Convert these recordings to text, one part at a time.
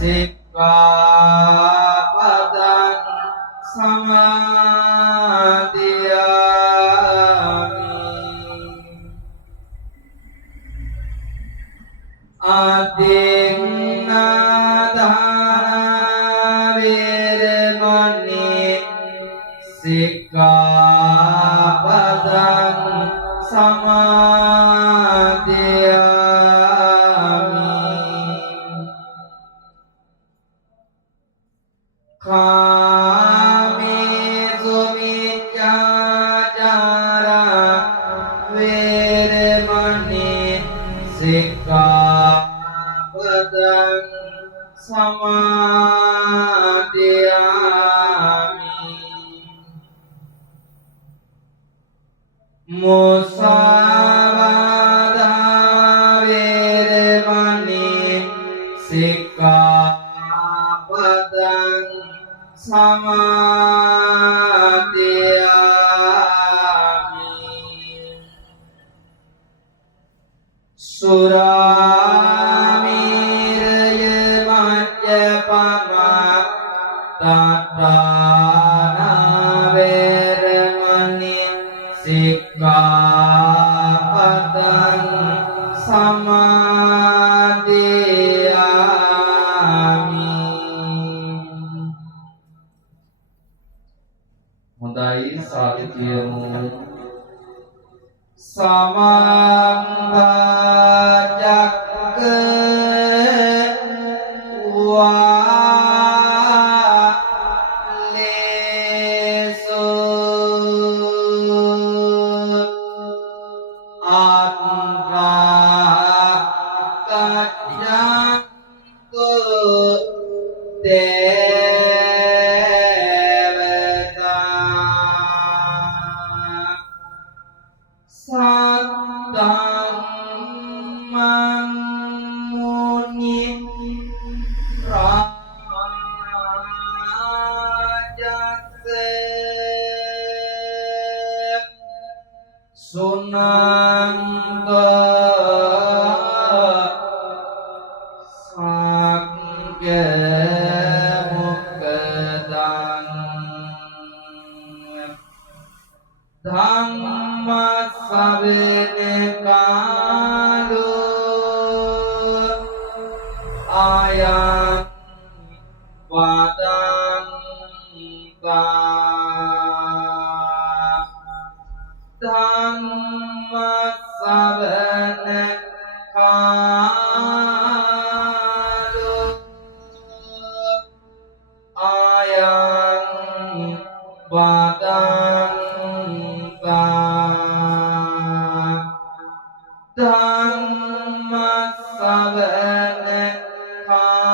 สิก Sikkhapadang samadhiyami. Adingadana viremani Sikkhapadang samadhiyami. Kamesu miccācara viremani Sikkhapadang samadhiyami. Musavada viremani Sikkhapadang samadhiyami. Suramiraya majjapama tattana viremani Sikkhapadang samadhiyami. Hondai satu kiamu samanggajakke walesu atra kajangku devata sattang muni rajase sunanda sangge mukadang dhamma savene kalu ayam vadanta dhamma savene kalu ayam vadanta dhamma savene kalu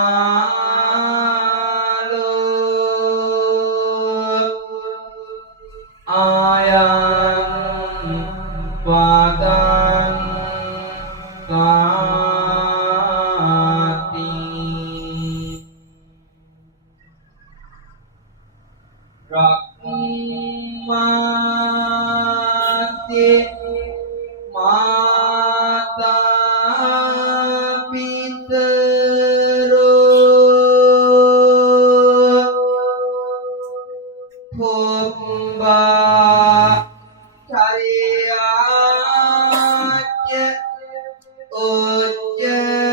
ayam vadantati. Rahmati mata pitero pumba cariyatya uccari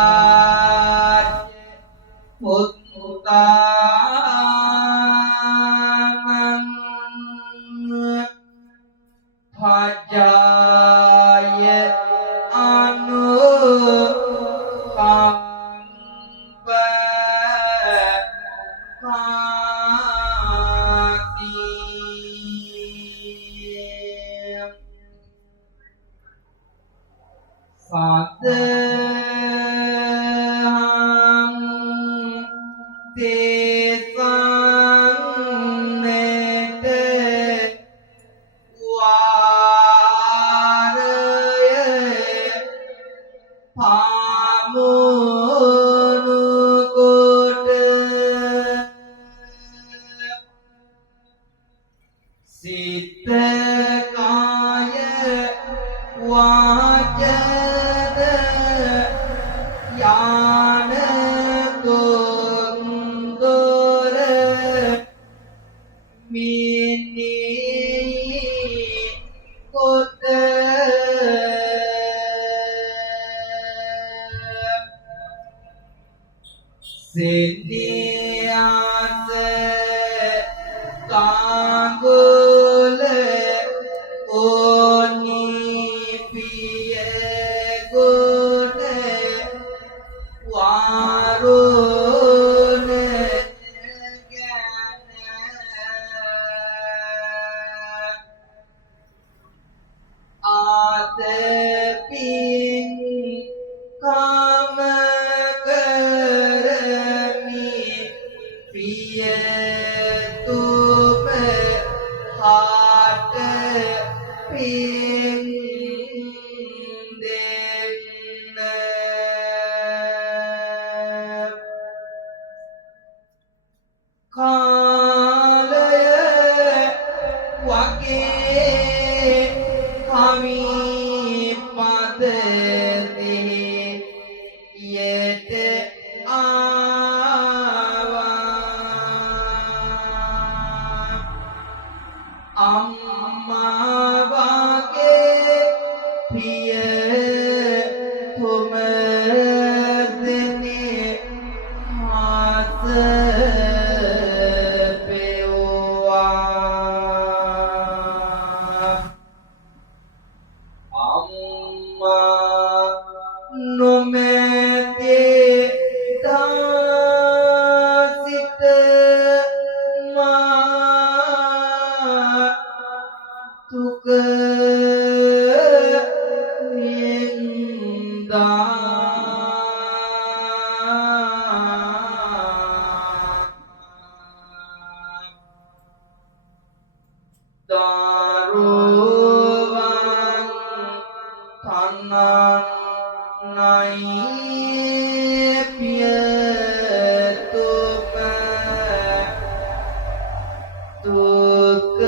niyat uttanang bhajaya anu kampe kati sadeham tisang nete waraya pamunukude si කාය වාචන යාන තුන්දොර මිනී කොට සිටියාස කාඟුල ඕනි පිය ගුණ වාරුණ ගැන ආතපින් කාම කරමි ප්‍රිය තුම හාට පින් දෙන්න කාලය වගේ කමි පදදී යට ආවා අම්මා වගේ ප්‍රිය තුම දෙනේ හත පෙව්වා අම්මා නොමැතේ දාසිත මා තුක නින්දා දරුවන් තනන් නයි පියතුම දුක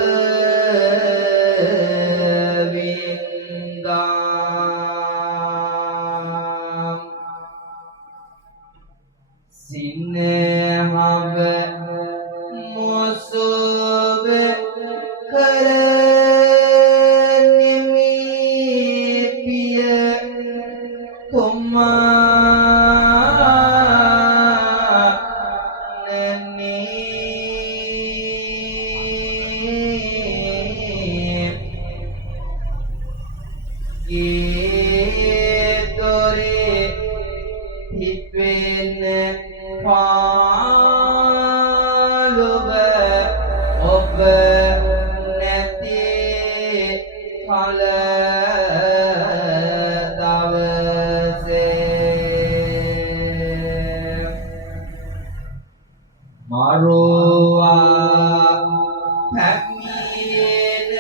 වින්දා සිනහව මොසොබ කරනිමි පිය තුමා නනේ ගේ දොරේ හිපෙන පාලුව ඔබ නැති කල දවසේ මරුවා පැමිණ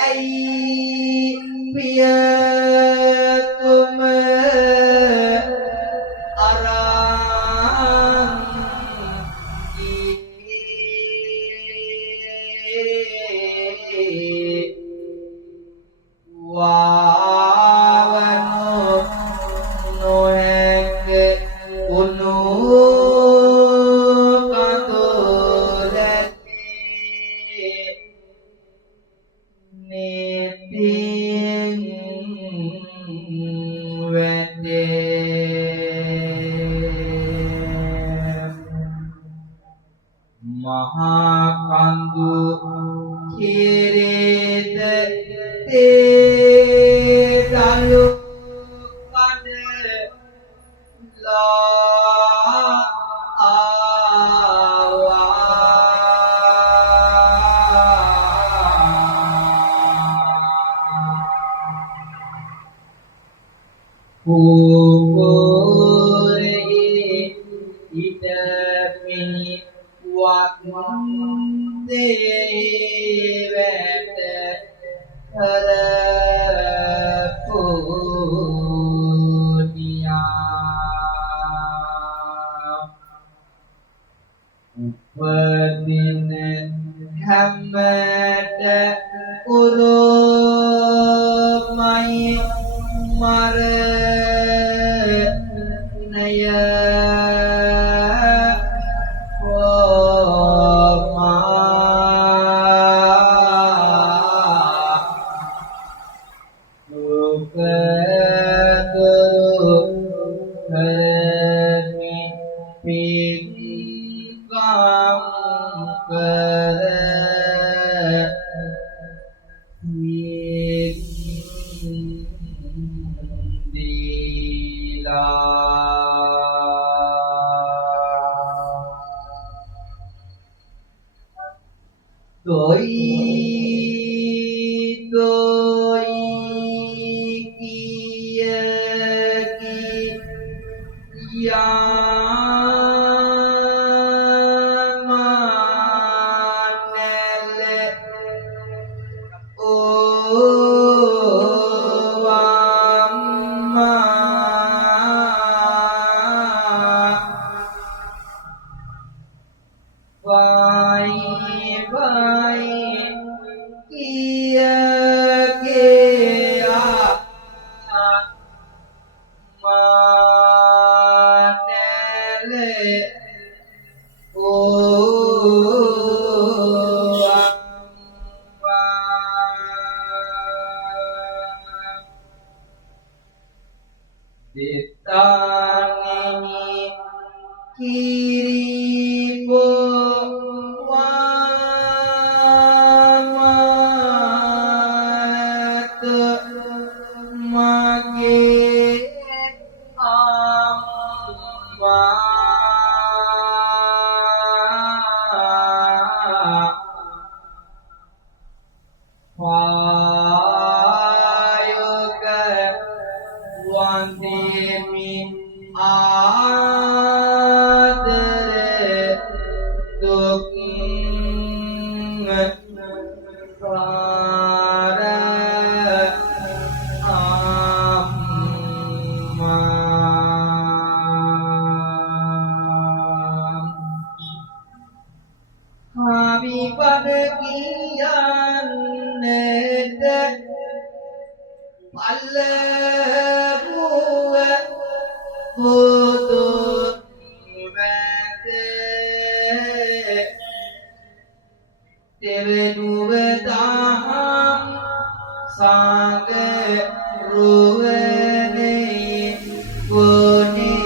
ඇයි පියතුම අරන් වාවනු නොහැක උණු කඳුලැලේ නෙතින් වැටේ මහා කඳු කිරේද තේ දලු කඩලා ආවා කුකුරේ ඉතපිනි වත්දේ වැට කරපුනියා උපදින හැමට urumai maranaya Roma Duka Guru Hermi Pingkang Kere Dila Tôi kia kia manele o amma vai vai kia kia manele o amma ditani kiripo wamat mage amma Payuka Wandemi Adere Dukng Para Amma Kami pada kian nedek Palabuwe Hudud Vete Devenuwe Daham Sange Ruwene Gune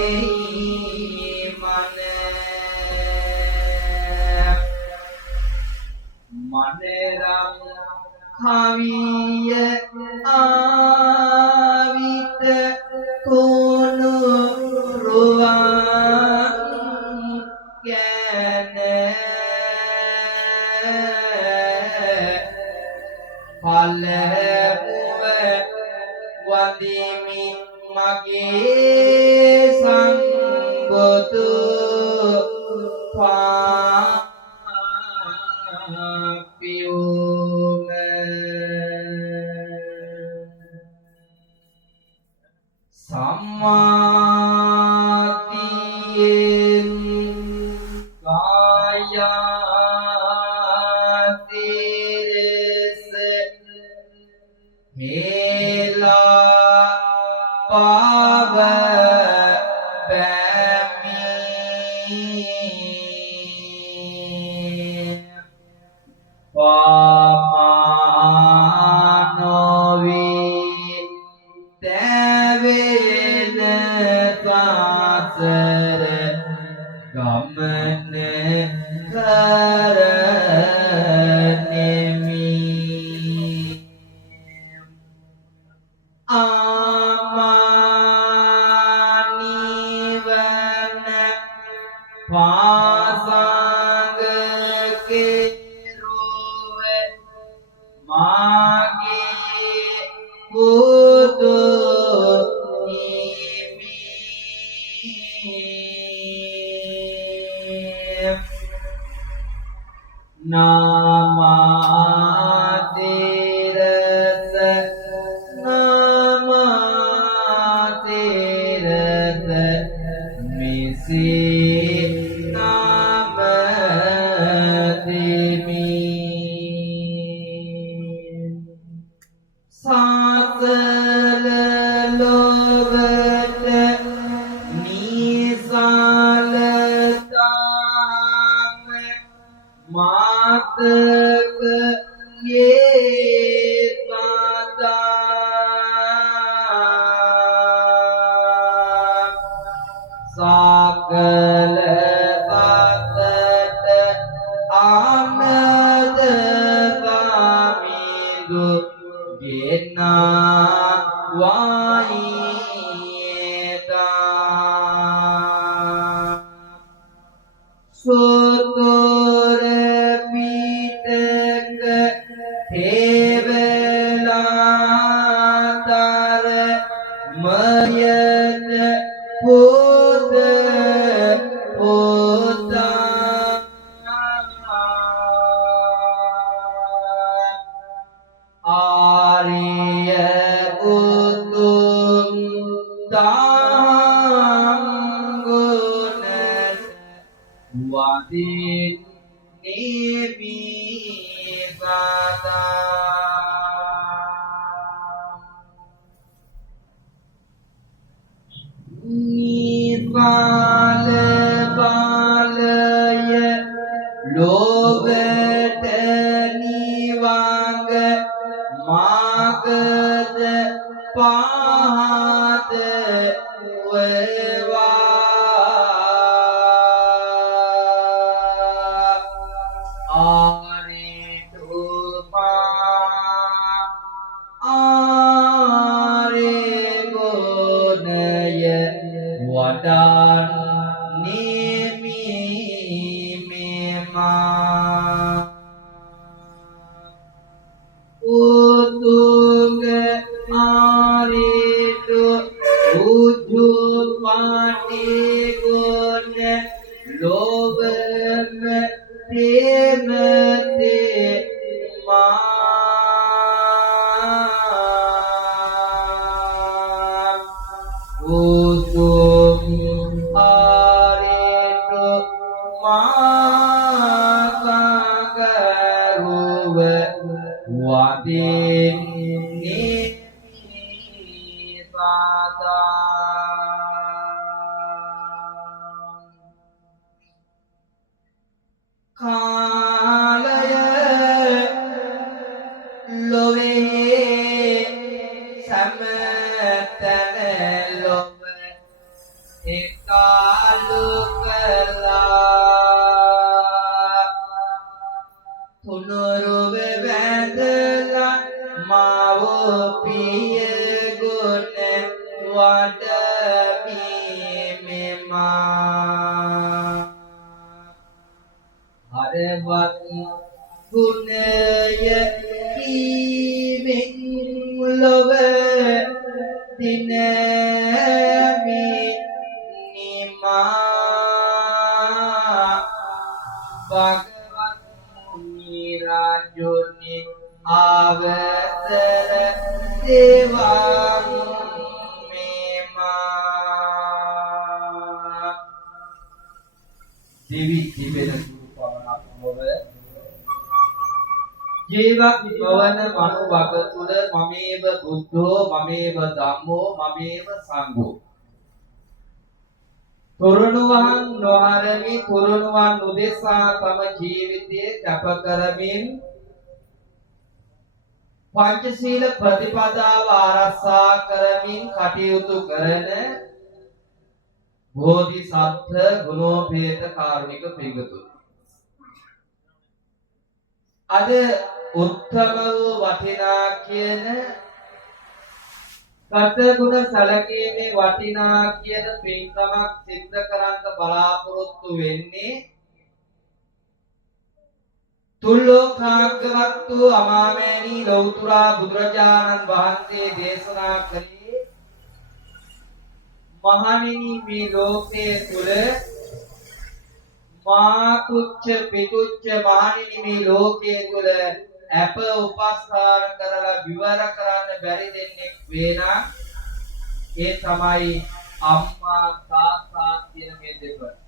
Mane Maneram Kaviye Avite Kunu Ruwan Gene Palemuwe Wadimi Magi Sangbotu Piume Samatien Kaya Tirese Hela Pava Bami Pamanovi Devine Pasere Gamane Karanemi Ama ये ताता साकल ताकत आनंद तामिदु गेना वाईता सुतुर पीतक हेवलातर मयत पुत पुता आर्य उतुम दांगुन Wadin nimi sada Nipal balaya lovet nivang magad pahat weva Wadan nimi mema utung aritu uju pati gun lovam temate ma aritu makagaruwe wadin nimi sada kalaya love samatana love ekalukala tunuruve vandala mawo piya gune wadami mema haravat gunaya kiving love dinami nima bhagavat muni rajuni avatara devang mema devi tibena pamana pamove ජීවත් නොවන මනු වග තුල මමේව බුද්ධෝ මමේව ධම්මෝ මමේව සංඝෝ තුරුණුවන් නොහරමි තුරුණුවන් උදෙසා තම ජීවිතයේ කැප කරමින් පංචශීල ප්‍රතිපදාව ආරක්ෂා කරමින් කටයුතු කරන බෝධිසත්ව ගුණෝපේත කාරුණික පිංගුතුනි අද උත්තම වූ වටිනා කියන සත්ගුණ සැලකීමේ වටිනා කියන පින්කමක් සිද්ධ කරන්න බලාපොරොත්තු වෙන්නේ තුල්ලෝකාග්ගවත් වූ අමාමෑණී ලෞතුරා බුදුරජාණන් වහන්සේ දේශනා කළේ මහණෙනි මේ ලෝකයේ තුල මාතුච්ච පිතුච්ච මහණෙනි මේ ලෝකයේ තුල අප උපස්ථාන කරලා විවර කරන්න බැරි දෙන්නෙක් වේනා ඒ තමයි අම්මා තාත්තා කියන මේ දෙපළ.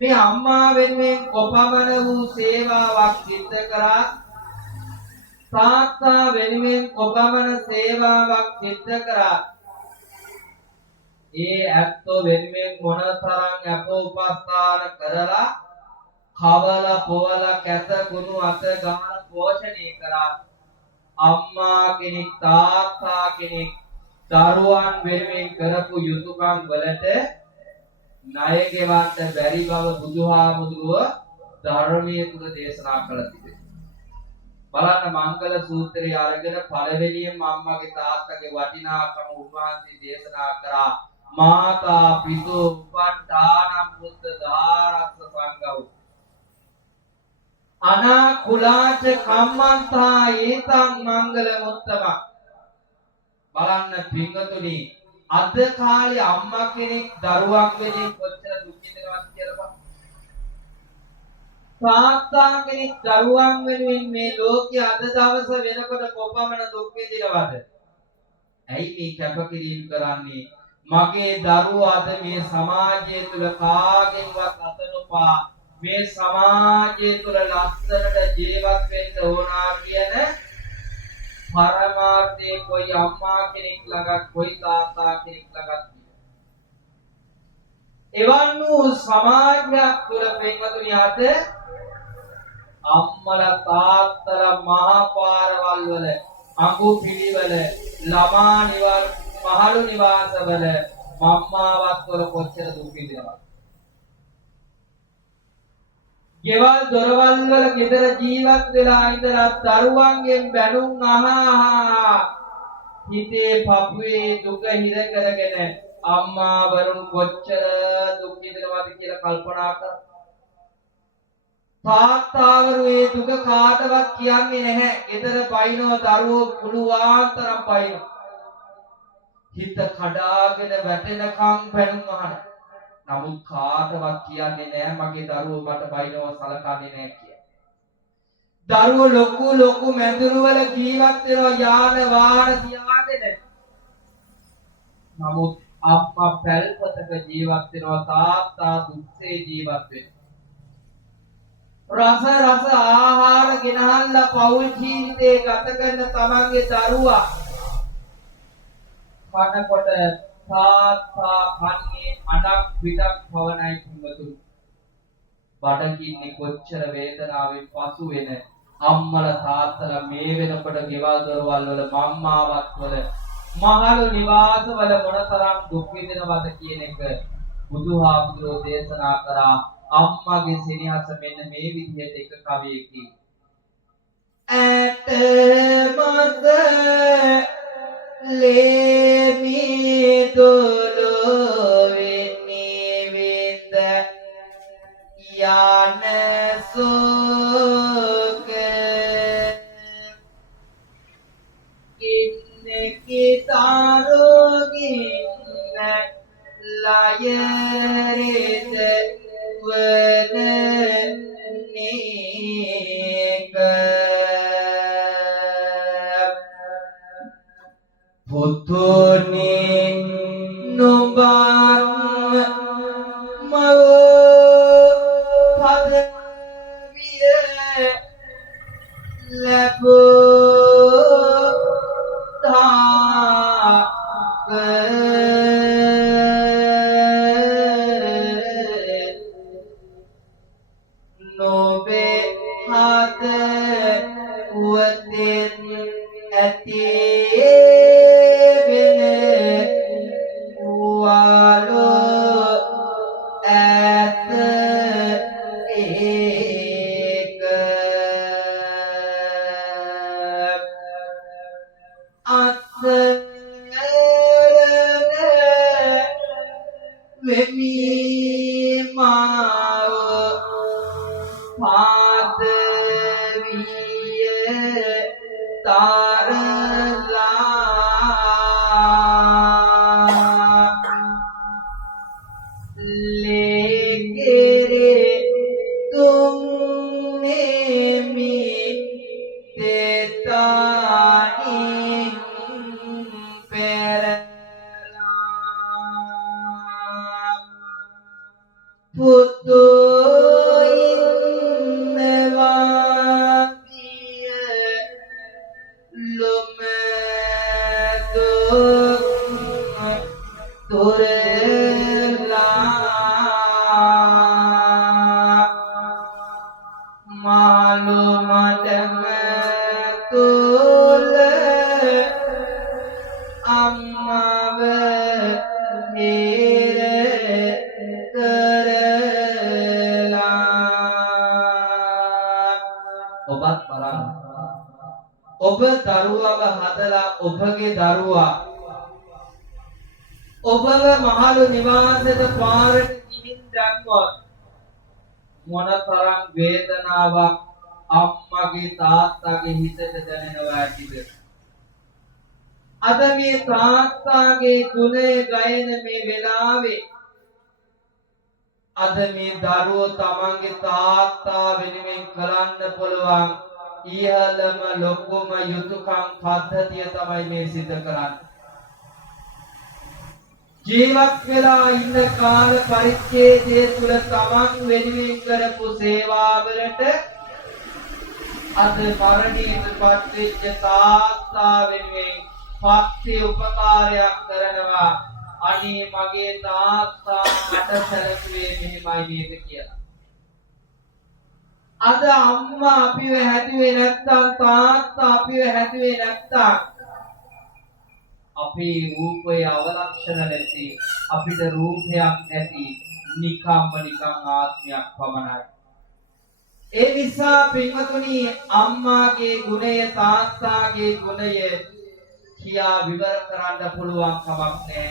මේ අම්මා වෙනුවෙන් කොපමණ වූ සේවාවක් සිද්ධ කරා තාත්තා වෙනුවෙන් කොපමණ සේවාවක් සිද්ධ කරා ඒ ඇත්තෝ වෙනුවෙන් මොනතරම් අප උපස්ථාන කරලා කවලා පොවලා කැත කුණු අත ගාන පෝෂණය කරා අම්මා කෙනෙක් තාත්තා කෙනෙක් දරුවන් වෙනුවෙන් කරපු යුතුයකම් වලට ණය ගෙවන්න බැරි බව බුදුහාමුදුරුව ධර්මයේ තුල දේශනා කළා තිබෙනවා. බලන්න මංගල සූත්‍රය අරගෙන පළවෙනියෙන්ම අම්මගේ තාත්තගේ වටිනාකම උන්වහන්සේ දේශනා කරා මාතා පිතු උපට්ඨානම් බුද්ධ ධාරස්ස සංගව අනා කුලාච කම්මන්තා ඒතං මංගල මුත්තම. බලන්න පින්වතුනි අද කාලේ අම්මා කෙනෙක් දරුවක් වෙනින් කොච්චර දුක් විඳිනවද කියලා බලන්න. තාත්තා කෙනෙක් දරුවන් වෙනුවෙන් මේ ලෝකයේ අද දවස වෙනකොට කොපමණ දුක් විඳිනවද? ඇයි මේ කැපකිරීම කරන්නේ? මගේ දරුවා අද මේ සමාජය තුල කාගෙන්වත් අත නොපා මේ සමාජය තුල ලස්සනට ජීවත් වෙන්න ඕනා කියන පරමාර්ථයේ કોઈ අම්මා කෙනෙක් ළඟත් કોઈ තාත්තා කෙනෙක් ළඟත් එවන් වූ සමාජයක් තුළ පින්වතුනි අද අම්මලා තාත්තලා මහා පාරවල් වල අඟු පිළිවෙල ළමා නිවාස මහලු නිවාසවල මම්මාවත් වල කොච්චර දුක් විඳිනවද? ගෙවල් දොරවල් වල ගෙදර ජීවත් වෙලා ඉඳලා දරුවන්ගෙන් බැනුම් අහා හිතේ පපුවේ දුක හිර කරගෙන අම්මා වරුන් කොච්චර දුක් විඳිනවද කියලා කල්පනා කර. තාත්තාවරු ඒ දුක කාටවත් කියන්නේ නැහැ. ගෙදර පයින්ව දරුවෝ පුළුවන්තරම් පයින්. හිත කඩාගෙන වැටෙනකම් බැනුම් අහන. නමුත් කාටවත් කියන්නේ නැහැ මගේ දරුවෝ මට බයිනවා සලකන්නේ නැහැ කියලා. දරුවෝ ලොකු මැදුරු වල ජීවත් වෙනවා යාන වාහන තියාගෙන. නමුත් අම්මා පැල්පතක ජීවත් වෙනවා තාත්තා දුක්සේ ජීවත් වෙනවා. රස ආහාර ගෙනහල්ලා පෞල් ජීවිතේ ගත කරන තමන්ගේ දරුවා කනකොට තාත්තා කන්නේ අඩක් පිටක් පවණයි පින්වතුනි. බඩගින්නේ කොච්චර වේදනාවෙන් පසු වෙන අම්මලා තාත්තලා මේ වෙනකොට ගෙවල් දොරවල් වල මම්මාවත් වල මහලු නිවාස වල මොනතරම් දුක් විඳිනවද කියන එක බුදුහාමුදුරෝ දේශනා කරා. අම්මගේ සෙනෙහස මෙන්න මේ විදිහට එක කවියකින් ඇට මත ලේමි දොලොවෙන්නේ වෙන්ද යන සෝක ඉන්නකි තාරෝගින්න ලයරෙද වන නේක පුතුනි නොබන් මව පදවිය ලැබෝ තාක නොබේ හද වතෙන් ඇති ඔබ දරුවව හදලා ඔබගේ දරුවා ඔබව මහලු නිවාසයට පාරට ගිහින් දැම්මොත් මොනතරම් වේදනාවක් අම්මගේ තාත්තගේ හිතට දැනෙනවා ඇතිද? අද මේ තාත්තාගේ ගුණය ගයන මේ වෙලාවේ අද මේ දරුවෝ තමන්ගේ තාත්තා වෙනුවෙන් කරන්න පුළුවන් ඉහළම ලොකුම යුතුයකම් පද්ධතිය තමයි මේ සිද්ධ කරන්නේ. ජීවත් වෙලා ඉන්න කාල පරිච්ඡේදය තුල තමන් වෙනුවෙන් කරපු සේවාවලට අද මරණයටපත් වෙච්ච තාත්තා වෙනුවෙන් පක්ෂි උපකාරයක් කරනවා. අනේ මගේ තාත්තා මට සැලකුවේ මෙහෙමයි නේද කියලා. අද අම්මා අපිව හැදුවේ නැත්තම් තාත්තා අපිව හැදුවේ නැත්තම් අපේ රූපය අවලක්ෂණ නැති අපිට රූපයක් නැති නිකම් ආත්මයක් පමණයි. ඒ නිසා පින්වතුනි අම්මාගේ ගුණය තාත්තාගේ ගුණය කියා විවර කරන්න පුළුවන් කමක් නැහැ.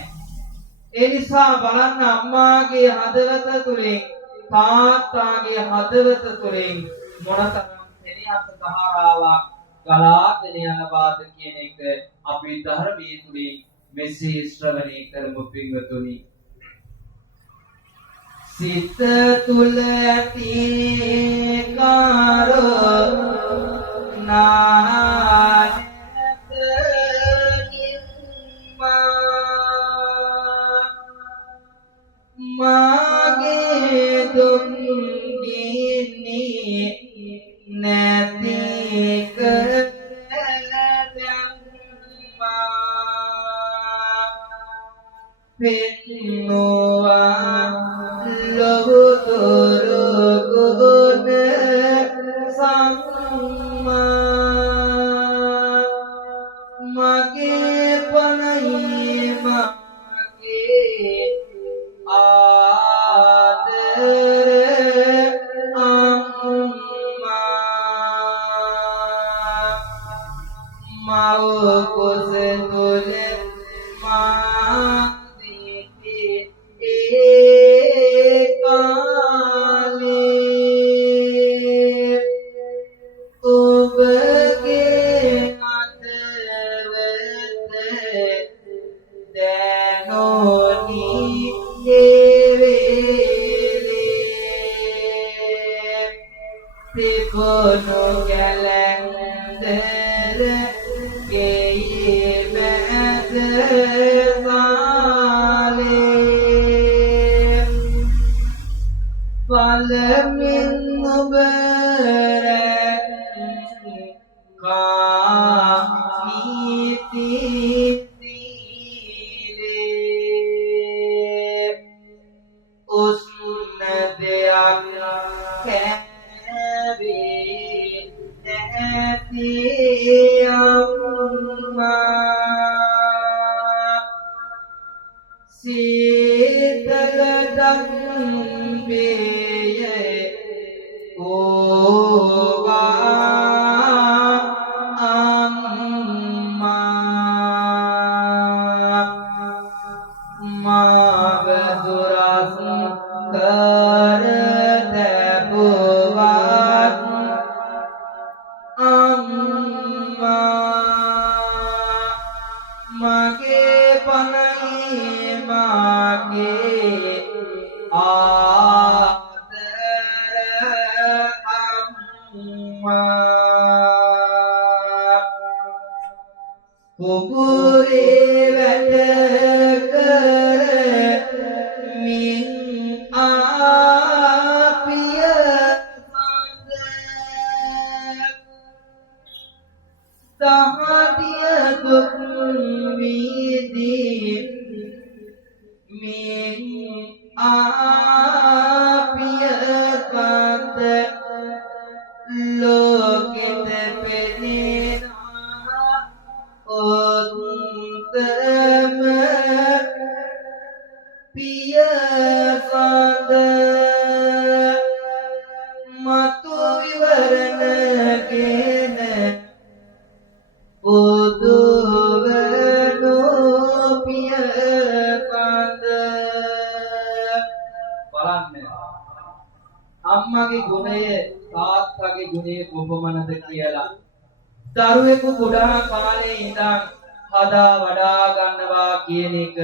ඒ නිසා බලන්න අම්මාගේ හදවත තුලින් තාත්තාගේ හදවත තුලින් මොනතරම් සෙනෙහස ධාරාවක් ගලාගෙන යනවාද කියන එක අපි ධර්මයේ තුලින් මෙසේ ශ්‍රවණය කරමු පින්වතුනි. සිත තුල ඇති කරුණා මාගේ දුක් ගිනි නැති කරදම්මා පෙන්නුවා ලොහුතුරු ගුණ සම්මා මගේ පනයි මගේ ආදර අම්මා මව කුස තුල මා සිටි ඒ කාලේ ඔබගේ අතවත දැනෝනි තිබුණු කැලැන්දර ගෙයි මැද සාලේ බලමින් ඔබ රැක්කා නීති සීලේ උස්න දෙයක් නැති අම්මා සීතල දම්බේ ඕවා අම්මා මාව දුරස් කර දැබුවත් මගේ පනයි මගේ ආදර අම්මා කුඹුරේ වැඩ කර මින් ආපිය සහදිය දුක් විදී මින් ආපිය කන්ද ලෝකෙත පෙනෙනා ඔත්තම පිය කන්ද මතු විවරණගෙන ගුණේ කොපමණද කියලා. දරුවෙකු කුඩා කාලේ ඉඳන් හදා වඩා ගන්නවා කියන එක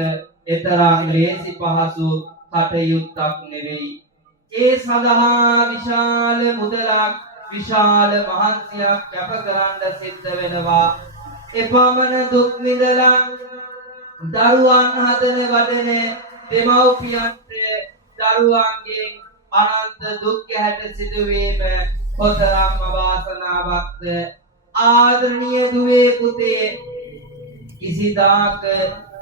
එතරම් ලේසි පහසු කටයුත්තක් නෙවෙයි. ඒ සඳහා විශාල මුදලක් විශාල මහන්සියක් කැප කරන්න සිද්ධ වෙනවා. එපමණ දුක් විඳලා දරුවන් හදන වදන දෙමව්පියන්ට දරුවන්ගෙන් අනන්ත දුක් ගැට සිදුවීම කොතරම් අවාසනාවක්ද. ආදරණීය දුවේ පුතේ කිසිදාක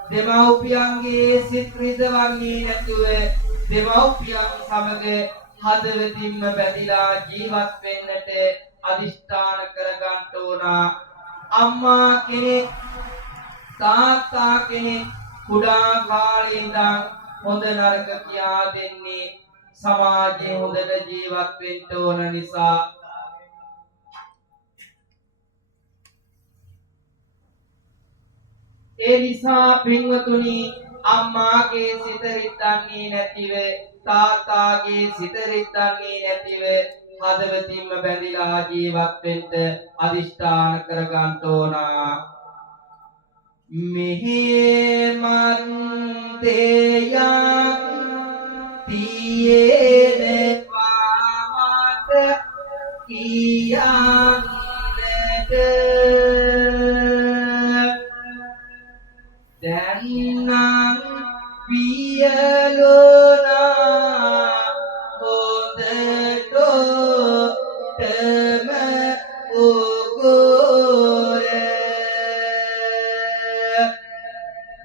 දෙමව්පියන්ගේ සිත් රිදවන්නේ නැතුව දෙමව්පියන් සමග හදවතින්ම බැඳිලා ජීවත් වෙන්නට අදිෂ්ඨාන කරගන්න ඕන. අම්මා කෙනෙක් තාත්තා කෙනෙක් කුඩා කාලේ ඉඳන් හොඳ නරක කියා දෙන්නේ සමාජයේ හොඳට ජීවත් වෙන්න ඕන නිසා. ඒ නිසා පින්වතුනි අම්මාගේ සිත රිද්දන්නේ නැතිව තාත්තාගේ සිත රිද්දන්නේ නැතිව හදවතින්ම බැඳිලා ජීවත් වෙන්න අදිෂ්ඨාන කරගන්න ඕන. මෙහෙමන්තයක් තියෙනවා මට කියන්නට දැන් නම් පියලුණා හොඳටම උගුර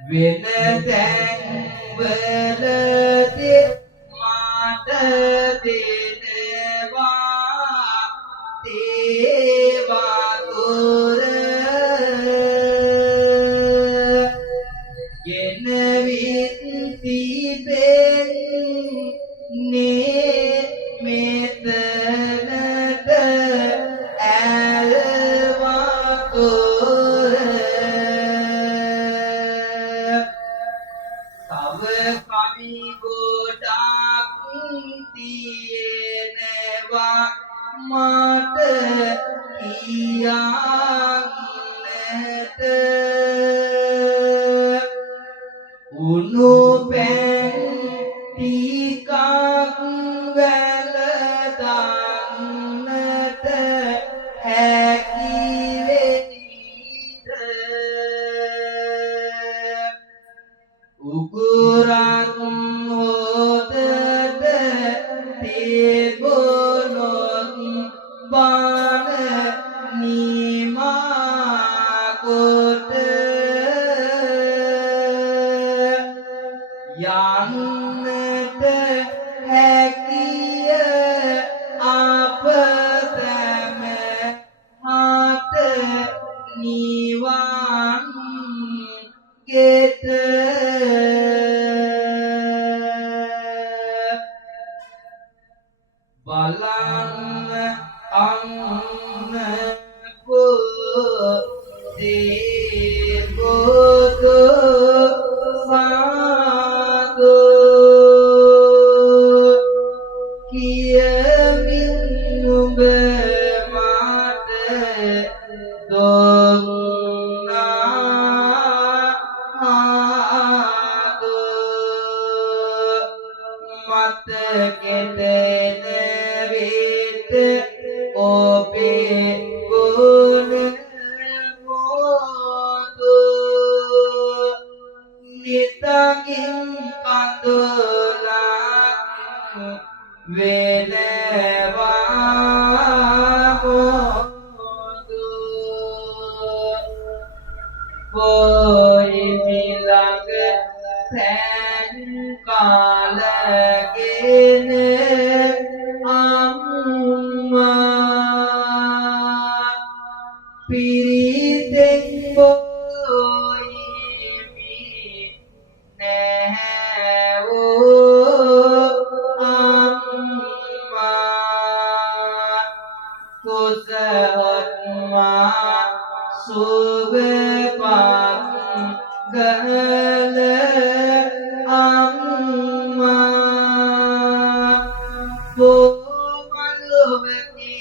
වෙන තැන්වලදී මට දෙනවා තේ වතුර ගෙනවිත් තිබෙන්නේ මෙතනට ඇල් වතුර තව කවි ගොඩක් තියෙනවා මට කියන්නට උණු පැන් ටිකක් වැළඳන්නට හැකි වෙයිද උගුරක් හොදට තිබුණොත් බාන නිමා කොට යන්නට හැකිය අප සැම හත නිවන් ගෙත බලන්න අන්න පුතේ බුදු සාදු කියමින් නුඹ මට දුන්නා ආදු මතකෙට විත ඔබේ ගුණ මොදු නිතකින් කඳුලක් වෙනවා මොදු කොයි මිලඟ පැන් කාලගෙන අම්මා පිරිතෙන් බොයිමි නැහැවෝ අම්මා කුසවත්මා සුබපත් ගල අම්මා බොමලුවකි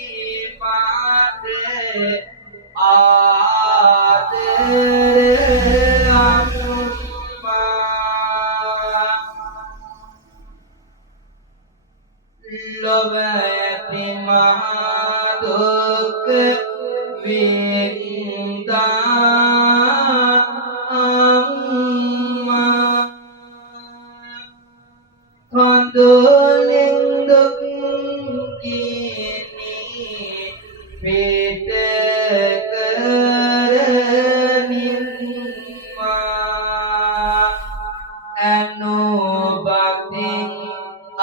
ලොව ඇති මහා දුක් වින්දා අම්මා කඳුලින් දුක් ගිනි පිට කරනිම්මා අනුබතින්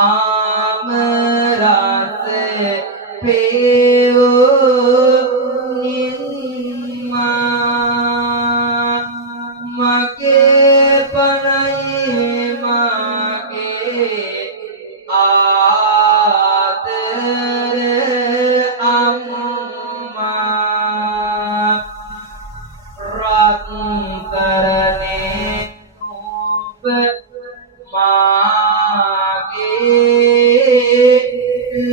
ආමරස පෙවුනිම්මා මගේ පනයි මගේ ආදර අම්මා රත්තරනේ ඔබ මාගේ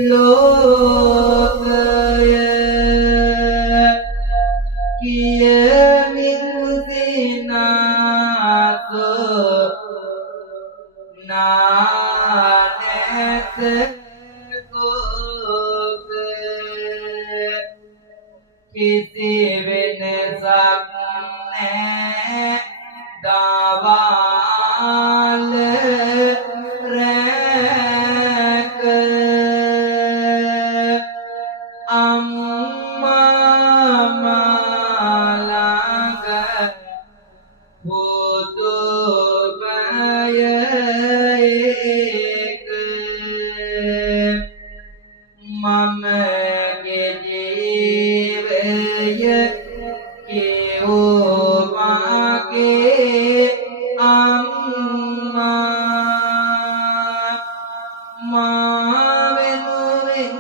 ලෝකය කියමින් සිනාසු නානැත කෝක කිසි වෙනසක් නෑ දවල් රැක අම්මා මලඟ පුදුමය ඒක මමගේ ජීවය කෙවෝ මගේ අම්මා මා වෙනුවෙන්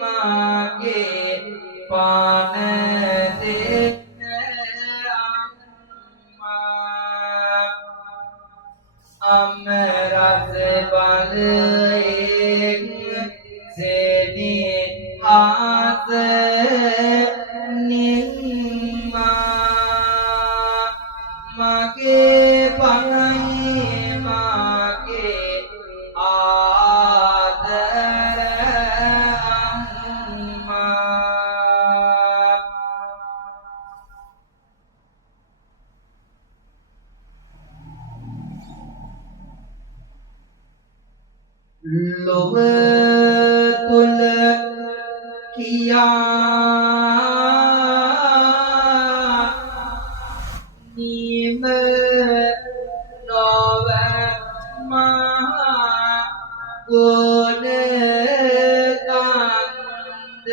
මගේ පන දෙන්න අම්මා අමරස බලයෙන් සෙනි ආස නිම්මා මගේ පනයි මගේ ආදර අම්මා ලොව තුල කියා නිම නොව මහා ගුණ කන්ද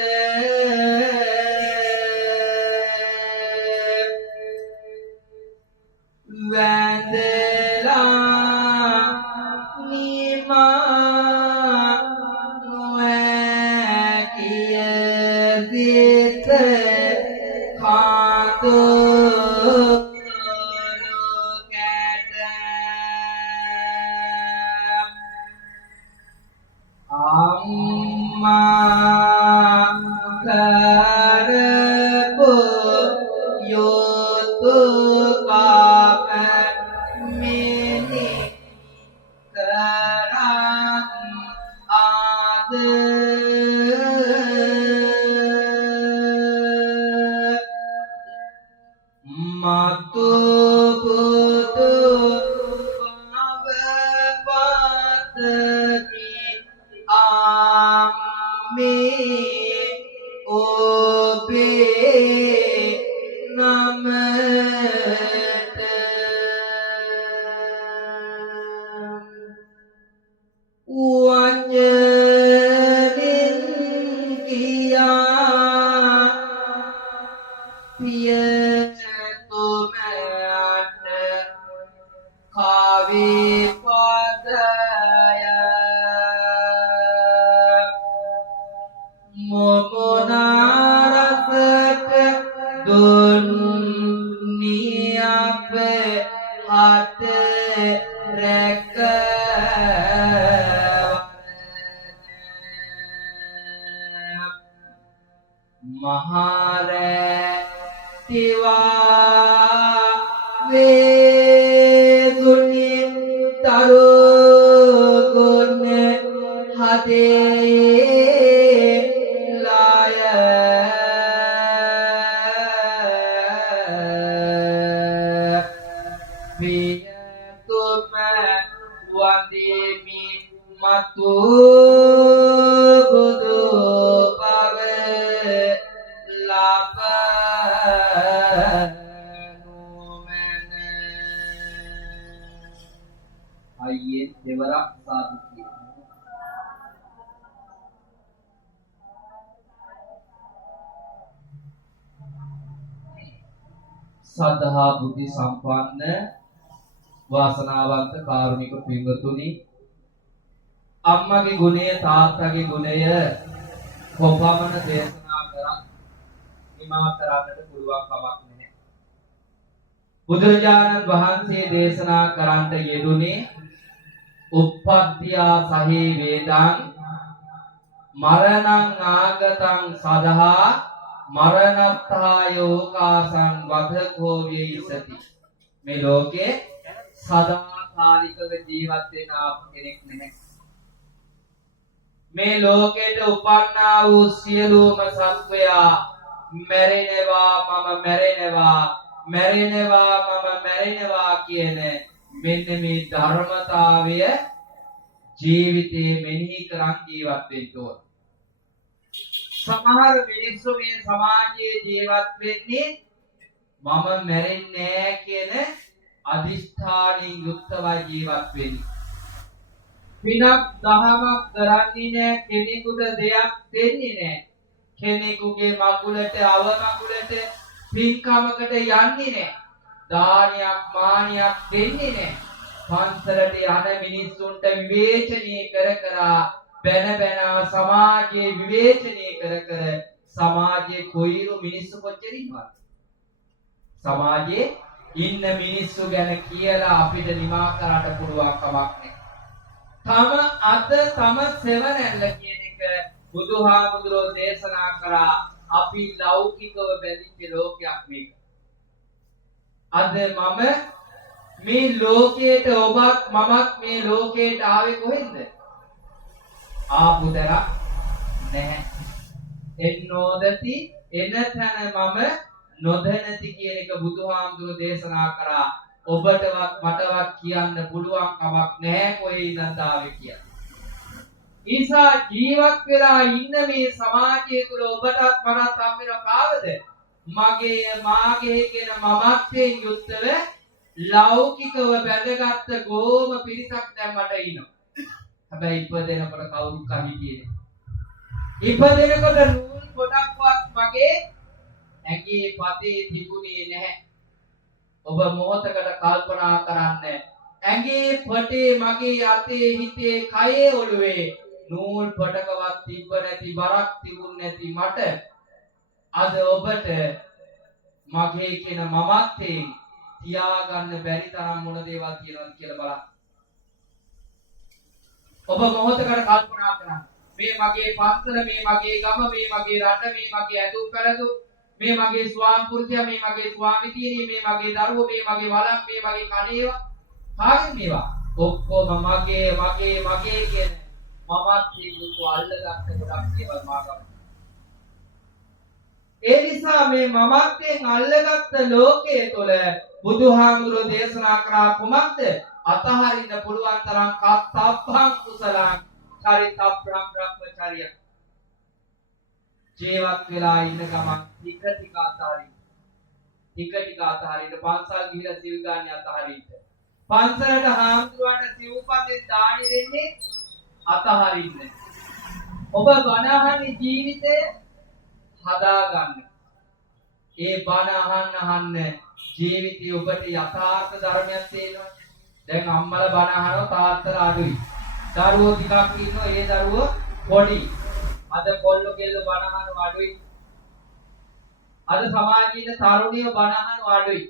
වැඳලා නිමා නොහැකිය සිත කාතු කැට අම්මා කරපු යුතුයකම මිනි කරත් ආද මතු බුදු බව පතමි අම්මේ ඔබේ නමට වචනින් කියා පියතුමට කවි පදය මොමනාරසට දුන්නි අප හට රැක මහරෑ තිවා වේසුනි තරුගුණ හදේ ලාය පියතුම වන්දිමි මතු බුදු පව ලබනුමන අයියේ දෙවරක් සාදු කියනවා. සද්ධා බුද්ධි සම්පන්න වාසනාවන්ත කාරුණික පින්වතුනි, අම්මගේ ගුණය තාත්තගේ ගුණය කොපමණ දේශනා කරත් නිමා කරන්නට පුළුවන් කමක් නැහැ. බුදුරජාණන් වහන්සේ දේශනා කරන්න යෙදුනේ උප්පත්තියා සහේ වේදං මරණං ආගතං සදහා මරණත්තා යෝකාසං වදකෝ වේසති. මේ ලෝකේ සදාකාලිකව ජීවත් වෙන ආපු කෙනෙක් නැහැ. මේ ලෝකෙට උපන්නා වූ සියලුම සත්වයා මැරෙනවා මම මැරෙනවා මැරෙනවා මම මැරෙනවා කියන මෙන්න මේ ධර්මතාවය ජීවිතේ මෙනෙහි කරන් ජීවත් වෙන්න ඕන. සමහර මිනිස්සු මේ සමාජයේ ජීවත් වෙන්නේ මම මැරෙන්නේ නැහැ කියන අදිෂ්ඨානින් යුක්තව ජීවත් වෙන්නේ. පිනක් දහමක් කරන්නේ නැහැ, කෙනෙකුට දෙයක් දෙන්නේ නැහැ. කෙනෙකුගේ මගුලට අව මගුලට පින්කමකට යන්නේ නැහැ. දානයක් මානියක් දෙන්නේ නැහැ. පන්සලට යන මිනිස්සුන්ට විවේචනය කර බැන සමාජයේ විවේචනය කර සමාජයේ කොයිරු මිනිස්සු කොච්චර ඉන්නවද? සමාජයේ ඉන්න මිනිස්සු ගැන කියලා අපිට නිමා කරන්න පුළුවන් කමක් නැහැ. තම සෙවණැල්ල කියන එක බුදුහාමුදුරෝ දේශනා කරා. අපි ලෞකිකව බැඳිච්ච ලෝකයක් මේක. අද මම මේ ලෝකයට ඔබත් මමත් මේ ලෝකයට ආවේ කොහෙන්ද? ආපු දරක් නැහැ. එන්නෝදති එන තැන මම නොදැනති කියන එක බුදුහාමුදුරෝ දේශනා කරා. ඔබටවත් මටවත් කියන්න පුළුවන් කමක් නැහැ කොහේ ඉඳන්ද ආවේ කියලා. ඊසා ජීවත් වෙලා ඉන්න මේ සමාජය තුළ ඔබටත් මටත් හම්බෙන කාවද? මගේ මාගේ කියන මමත්වයෙන් යුක්තව ලෞකිකව බැඳගත් ගෝම පිරිසක් දැන් මට ඉන්නවා. හැබැයි ඉපදෙනකොට කවුරුත් කහිතියේ නෑ. ඉපදෙනකොට නූල් පොඩක්වත් මගේ ඇඟේ පතේ තිබුණේ නැහැ. ඔබ මොහොතකට කල්පනා කරන්න. ඇඟේ පොටේ මගේ අතේ හිතේ කයේ ඔළුවේ නූල් පොටකවත් තිබ්බ නැති බරක් තිබුණ නැති මට අද ඔබට මගේ කියන මමත්වයෙන් තියාගන්න බැරි තරම් මොන දේවල් තියෙනවද කියලා බලන්න. ඔබ මොහොතකට කල්පනා කරන්න. මේ මගේ පන්සල, මේ මගේ ගම, මේ මගේ රට, මේ මගේ ඇඳුම් පැළඳුම්, මේ මගේ ස්වාම පුරුෂයා, මේ මගේ ස්වාමිතියනි, මේ මගේ දරුවෝ, මේ මගේ වළක්, මේ මගේ කණේවා. කාගෙන් මේවා? ඔක්කොම මගේ කියන මමත් ජීවිතු අල්ලගත්ත ගොඩක් දේවල් මාගම. ඒ නිසා මේ මමත්යෙන් අල්ලගත්ත ලෝකයේ තුල බුදුහාමුදුරෝ දේශනා කරා කුමක්ද? අතහරින්න පුළුවන් තරම් කත්තබ්බං කුසලං චරිතබ්බං බ්‍රහ්මචර්ය. ජීවත් වෙලා ඉන්න ගමන් ටික ටික අතහරින්න. පන්සල් ගිහිලා සිල් ගන්න අතහරින්න. පන්සලට හාමුදුරුවන්ට සිව්පදෙන් දානි දෙන්නේ අතහරින්න. ඔබ බණ අහන්නේ ජීවිතය හදාගන්න. ඒ බණ අහන්න ජීවිතය ඔබට යථාර්ථ ධර්මයක් තේරෙනවා. දැන් අම්මලා බණ අහනවා තාත්තලා අඩුයි. දරුවෝ ටිකක් ඉන්නවා ඒ දරුවෝ පොඩි. අද කොල්ලෝ කෙල්ලෝ බණ අහනවා අඩුයි. අද සමාජයේ ඉන්න තරුණියෝ බණ අහනවා අඩුයි.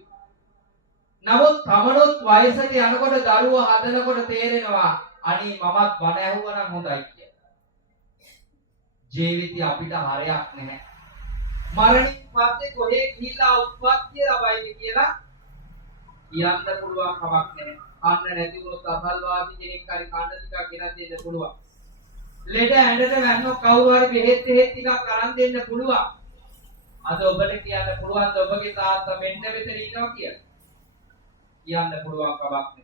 නමුත් තමනුත් වයසට යනකොට දරුවෝ හදනකොට තේරෙනවා අනේ මමත් බණ ඇහුවා නම් හොඳයි කියලා. ජීවිතය අපිට හරයක් නැහැ. මරණින් පස්සේ කොහේ ගිහිල්ලා උප්පත් කියන්න පුළුවන් කමක් නැහැ. අන්න නැති වුණොත් අසල්වාදී කෙනෙක් හරි කන්න ටිකක් ගෙනත් දෙන්න පුළුවන්. ලෙඩ ඇඬට වැන්නොත් කවුරු හරි බෙහෙත් ටිකක් අරන් දෙන්න පුළුවන්. අද ඔබට කියන්න පුළුවන් ඔබගේ තාත්තා මෙන්න මෙතන ඉන්නවා කියලා. කියන්න පුළුවන් කමක් නැහැ.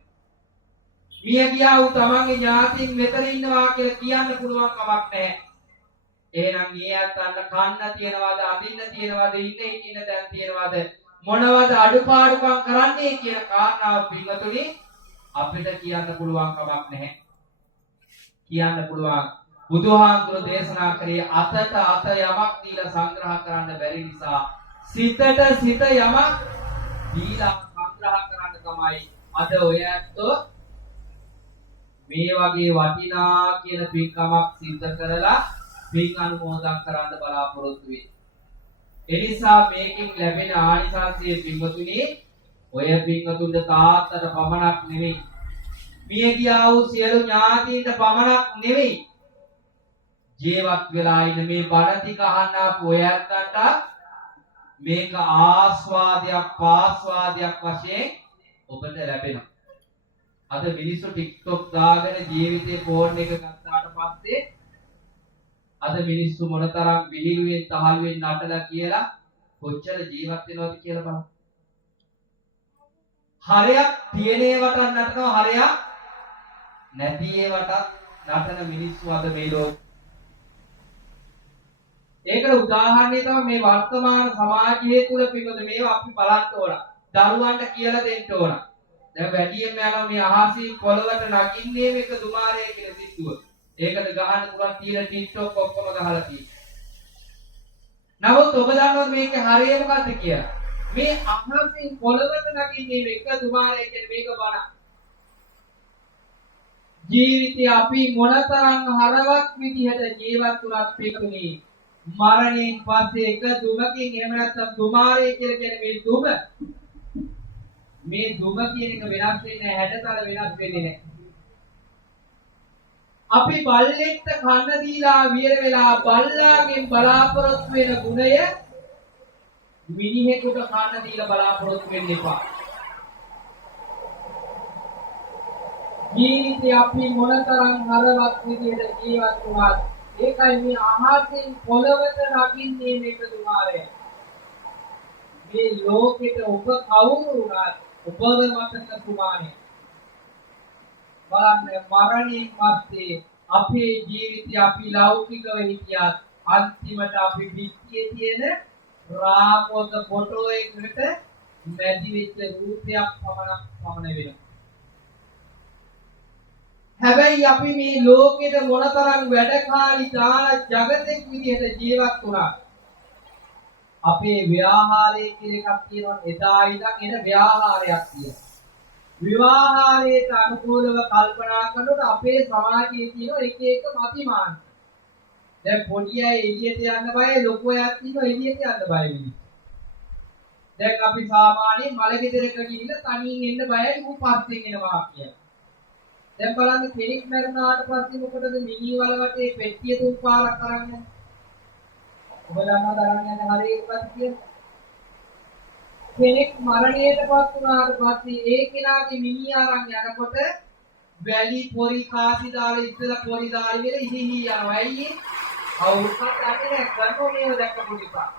මිය ගියා වූ තමන්ගේ ඥාතීන් මෙතන ඉන්නවා කියලා කියන්න පුළුවන් කමක් නැහැ. එහෙනම් ඊයත් අන්න කන්න තියනවාද, අඳින්න තියනවාද, ඉන්න තැන් තියනවාද, මොනවද අඩුපාඩුකම් කරන්නේ කියන කාරණාව පිළිතුරේ අපිට කියන්න පුළුවන් කමක් නැහැ. කියන්න පුළුවන් බුදුහාමුදුරු දේශනා කරේ අතට අත යමක් දීලා සංග්‍රහ කරන්න බැරි නිසා සිතට සිත යමක් දීලා සංග්‍රහ කරන්න තමයි අද ඔය ඇත්තෝ මේ වගේ වටිනා කියන පින්කමක් සිද්ධ කරලා පින් අනුමෝදන් කරන්න බලාපොරොත්තු වෙන්නේ. ඒ නිසා මේකෙන් ලැබෙන ආනිසංසයේ පින්වතුනි ඔය පින්වතුන්ට තාත්තට පමණක් නෙවෙයි මිය ගියා වූ සියලු ඥාතීන්ට පමණක් නෙවෙයි ජීවත් වෙලා ඉන්න මේ බණ ටික අහන්න ඔය ඇත්තන්ට මේක ආස්වාදයක් පාස්වාදයක් වශයෙන් ඔබට ලැබෙනවා. අද මිනිස්සු TikTok දාගෙන ජීවිතේ ෆෝන් එක ගත්තාට පස්සේ අද මිනිස්සු මොනතරම් විහිළුවෙන් තහලුවෙන් නටලා කියලා කොච්චර ජීවත් වෙනවද කියලා බලන්න. හරයක් තියෙන ඒවට නටනවා, හරයක් නැති ඒවට නටන මිනිස්සු අද මේ ලෝකේ. ඒකට උදාහරණය තමයි මේ වර්තමාන සමාජයේ තුල පිටුද මේවා අපි බලන්න ඕන. දරුවන්ට කියලා දෙන්න ඕන. දැන් වැඩියෙන් යනවා මේ අහසින් පොළවට නගින්නේ මේක දුමාරය කියන සිද්ධුව. ඒකට ගහන්න පුළුවන් තියෙන TikTok ඔක්කොම ගහලා තියෙනවා. නමුත් ඔබ දන්නවද මේක හරිය මොකද්ද කියලා? මේ අහසින් පොළවට නගින්නේ මේක දුමාරය කියන මේක බණ. ජීවිතේ අපි මොනතරම් හරවත් විදිහට ජීවත් වුණත් පිටුනේ මරණයෙන් පස්සේ එක දුමකින් එහෙම නැත්නම් දුමාරය කියලා කියන මේ දුම කියන එක වෙනස් වෙන්නේ නැහැ, හැඩතල වෙනස් වෙන්නේ නැහැ. අපි බල්ලෙක්ට කන්න දීලා වියර වෙලා බල්ලාගෙන් බලාපොරොත්තු වෙන ගුණය මිනිහෙකුට කන්න දීලා බලාපොරොත්තු වෙන්න එපා. ජීවිතේ අපි මොනතරම් හරවත් විදිහට ජීවත් වුණත් ඒකයි මේ අහසින් පොළවට නගින්නේ මේක දුමාරය. මේ ලෝකෙට ඔබ කවුරු වුණත් ඔබව මතක තුමානේ. බලන්න මරණයෙන් පස්සේ අපේ ජීවිතය අපි ලෞකිකව හිටියත් අන්තිමට අපි පිටියේ තියෙන රාමෝක ෆොටෝ එකකට මැදි වෙච්ච රූපයක් පමණ වෙනවා. හැබැයි අපි මේ ලෝකෙට මොනතරම් වැඩකාරී දාන జగතෙක් විදිහට ජීවත් වුණා. අපේ ව්‍යවහාරය කියලා එකක් තියෙනවා. එදා ඉඳන් එන ව්‍යවහාරයක් තියෙනවා. විවාහාරයට අනුකූලව කල්පනා කරනකොට අපේ සමාජයේ තියෙන එක එක මතිමාන. දැන් පොඩි අය එළියට යන්න බයයි, ලොකු අයත් ඉන්නවා එළියට යන්න බය වෙන්නේ. දැන් අපි සාමාන්‍යයෙන් මලගෙදරක ගිහිල්ලා තනියෙන් එන්න බයයි, ඌ පස්සෙන් එනවා කියලා. දැන් බලන්න කෙනෙක් මැරුණාට පස්සේ මොකටද මිනි වල වටේ පෙට්ටිය තුන් පාරක් කරන්නේ? ඔබ දන්නවද අරන් යන හරියට පස්සේ කෙනෙක් මරණයටපත් වුණාට පස්සේ ඒ කෙනාගේ මිනිහ අරන් යනකොට වැලි පොරි කාසි දාලා ඉස්සලා පොරි දාලා ඉවර ඉහි යනවා. ඇයි ඒ? අවුරුද්දක් යන්නේ නැහැ. කරනෝ මේව දැක්කපු නිසා.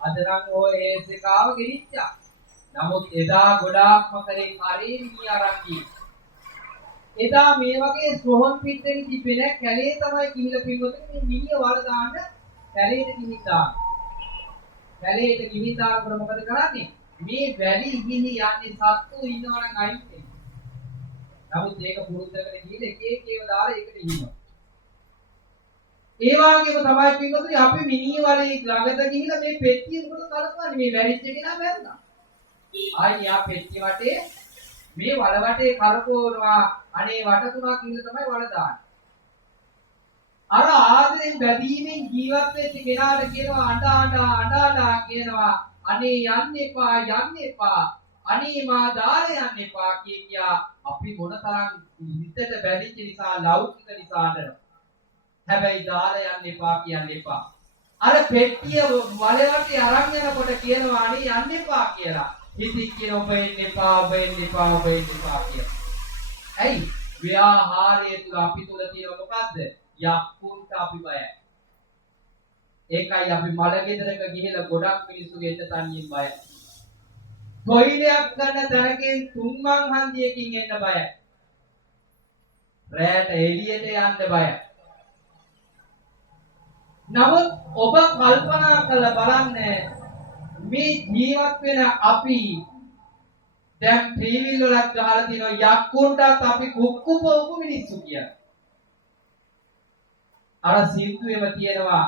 අද නම් ඔය ඒස් එක ආව ගෙනිච්චා. නමුත් එදා ගොඩාක්ම කරේ හරි මිනිහ අරන් ගියේ. එදා මේ වගේ සොහොන් පිටෙන් තිබෙන කැලේ තමයි කිහිල්ල පින්වතුනි මේ මිනිහ වල දාන්න කැලේට ගිහින් දාන්න. කැලේට ගිහින් දානකොට මොකද කරන්නේ? මේ වැලි ගිහින් යන්නේ සත්තු ඉන්නවනම් අයින් වෙනවා. නමුත් ඒක පුරුද්දකට ගිහින් එක ඒව දාලා ඒකට ඉන්නවා. ඒ වගේම තමයි පින්වතුනි අපි මිනිහ වලේ ළඟට ගිහිල්ලා මේ පෙට්ටිය මොකද කලපන්නේ? මේ වැලිච්ච කෙනා මැරුණා. ආයි ආ පෙට්ටිය වටේ මේ වල වටේ කරකවනවා. අනේ වට තුනක් ඉන්න තමයි වල දාන්නේ. අර ආදරෙන් බැඳීමෙන් ජීවත් වෙච්ච කෙනාට කියනවා අඬා කියනවා අනේ යන්න එපා අනේ මා දාලා යන්න එපා කියා අපි මොනතරම් හිතට බැඳිච්ච නිසා ලෞකික නිසා අඬනවා. හැබැයි දාලා යන්න එපා කියන්න එපා. අර පෙට්ටිය වල වටේ අරන් යනකොට කියනවා අනේ යන්න එපා කියලා. හිතින් කියන ඔබ එන්න එපා ඔබ එන්න එපා ඔබ එන්න එපා කියලා. ඇයි? ව්‍යාහාරය තුල අපි තුල තියෙන මොකද්ද? යක්කුන්ට අපි බයයි. ඒකයි අපි මල ගෙදරක ගිහිලා ගොඩක් මිනිස්සුගේ එන්න තනියෙන් බයයි. කොයිලයක් ගන්න තැනකින් තුන්මන් හන්දියකින් එන්න බයයි. රැට එළියට යන්න බයයි. නමුත් ඔබ කල්පනා කරලා බලන්න මේ ජීවත් වෙන අපි දැන් ටීවී වලත් ගහලා තියෙනවා යක්කුන්ටත් අපි කුක්කු පොක්කු මිනිස්සු කියලා. අර සින්දුවේම තියෙනවා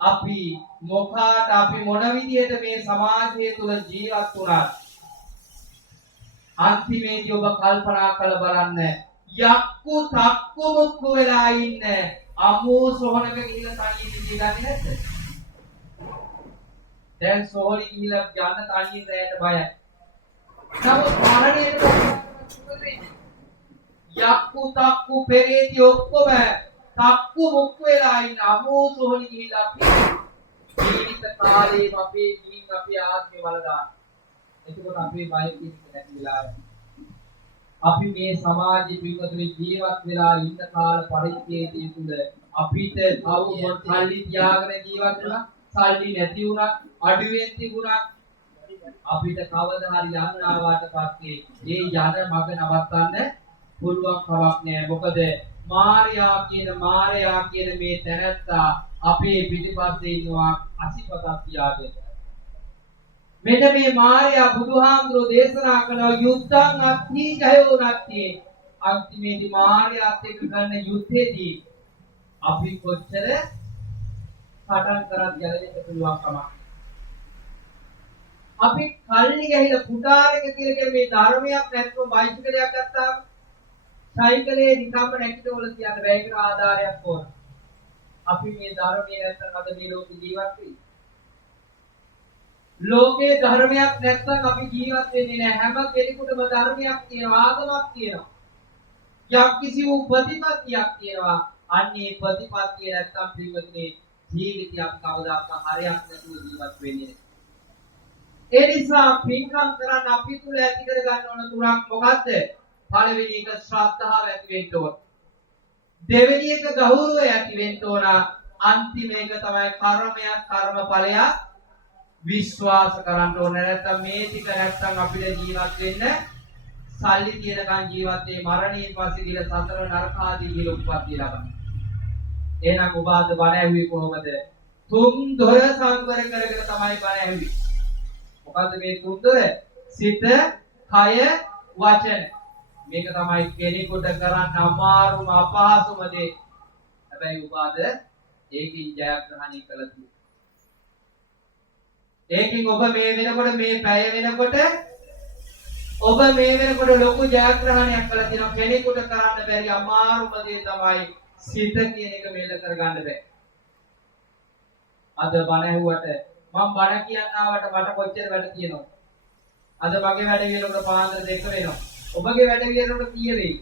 අපි මොකාට අපි මොන විදියට මේ සමාජය තුල ජීවත් වුණත් අන්තිමේදී ඔබ කල්පනා කරලා බලන්න යක්කු තක්කු මුක්කු වෙලා ඉන්න අමෝ සොහනක ගිහිල්ලා තනියෙන් ඉඳී ගන්නේ නැද්ද? දැන් සෝලි ගිහිල්ලා යන්න තනියෙන් රැයට බයයි. නමුත් මරණයට යක්කු තක්කු පෙරේති ඔක්කොම තක්කු මුක්කු වෙලා ඉන්න අමෝ සෝලි ගිහිල්ලා අපි ජීවිත කාලේ අපේ ජීවිත අපේ ආත්මේ වලදාන. එතකොට අපේ බය කිසිම නැති වෙලා අපි මේ සමාජයේ පිටුතුනි ජීවත් වෙලා ඉන්න කාල පරිච්ඡේදය තුල අපිට කවුරුත් සල්ලි තියාගෙන ජීවත් වෙලා සල්ලි නැති වුණා අඩුවෙන් තිබුණා අපිට කවදා හරි යන්න ආවට පස්සේ මේ යන මග නවත්තන්න පුළුවන් කමක් නෑ. මොකද මාර්යා කියන මේ තැනත්තා අපේ පිටිපස්සේ ඉන්නවා අසිපතක් තියාගෙන. මෙන්න මේ මාර්යා බුදුහාමුදුරෝ දේශනා කරන යුද්ධං අත්ථි ජයෝ නැත්ති අන්තිමේදී මාර්යාත් එක්ක කරන යුද්ධෙදී අපි කොච්චර පටන් කරත් ගැලවෙන්න පුළුවන් කමක්. අපි කල්ලි ගහිලා පුටාරක කියලා කියන මේ ධර්මයක් නැත්නම් බයිසිකලයක් ගත්තාම සයිකලේ නිකම්ම නැගිටවල තියන්න බැහැ ඒක ආධාරයක් ඕන. අපි මේ ධර්මයේ නැත්නම් අද මේ ලෝකේ ජීවත් වෙන්නේ. ලෝකේ ධර්මයක් නැත්නම් අපි ජීවත් වෙන්නේ නැහැ. හැම කෙනෙකුටම ධර්මයක් තියෙනවා, ආගමක් තියෙනවා. යම්කිසි වූ ප්‍රතිපත්තියක් තියෙනවා. අන්නේ ප්‍රතිපත්තිය නැත්නම් පිළිවෙතේ ජීවිතයක් කවදාකවත් හරයක් නැතුව ජීවත් වෙන්නේ නැහැ. ඒ නිසා පින්කම් කරන්න අපි තුල ඇති කර ගන්න ඕන තුනක් මොකද්ද? පළවෙනි එක ශ්‍රද්ධාව ඇති වෙන්න ඕන. දෙවෙනි එක ගෞරවය ඇති වෙන්න ඕන. අන්තිම එක තමයි කර්මයක් කර්මඵලයක් විශ්වාස කරන්න ඕන. නැත්නම් මේ ටික නැත්නම් අපිට ජීවත් වෙන්න සල්ලි තියෙනකන් ජීවත් වෙයි මරණයෙන් පස්සේ ගිල සතර නරක ආදී ගිල උප්පත්තිය ලබන. එහෙනම් ඔබ අද බණ ඇහුවේ කොහොමද? තුන් දොර සංවර කරගෙන තමයි බණ ඇහුවේ. මොකද්ද මේ තුන් දොර? සිත, කය, වචන. මේක තමයි කෙනෙකුට කරන්න අමාරුම අපහසුම දේ. හැබැයි ඔබ අද ඒකින් ජයග්‍රහණය කළ යුතුයි. ඒකින් ඔබ මේ වෙනකොට මේ පැය වෙනකොට ඔබ මේ වෙනකොට ලොකු ජයග්‍රහණයක් කළා තියෙනවා. කෙනෙකුට කරන්න බැරි අමාරුම දේ තමයි සිත කියන එක මෙල්ල කරගන්න බෑ. අද බණ ඇහුවට මම බණ කියන්න ආවට මට කොච්චර වැඩ තියෙනවද? අද මගේ වැඩ විතරකට පාන්දර 2 වෙනවා. ඔබගේ වැඩ විතරකට කීය වෙයි?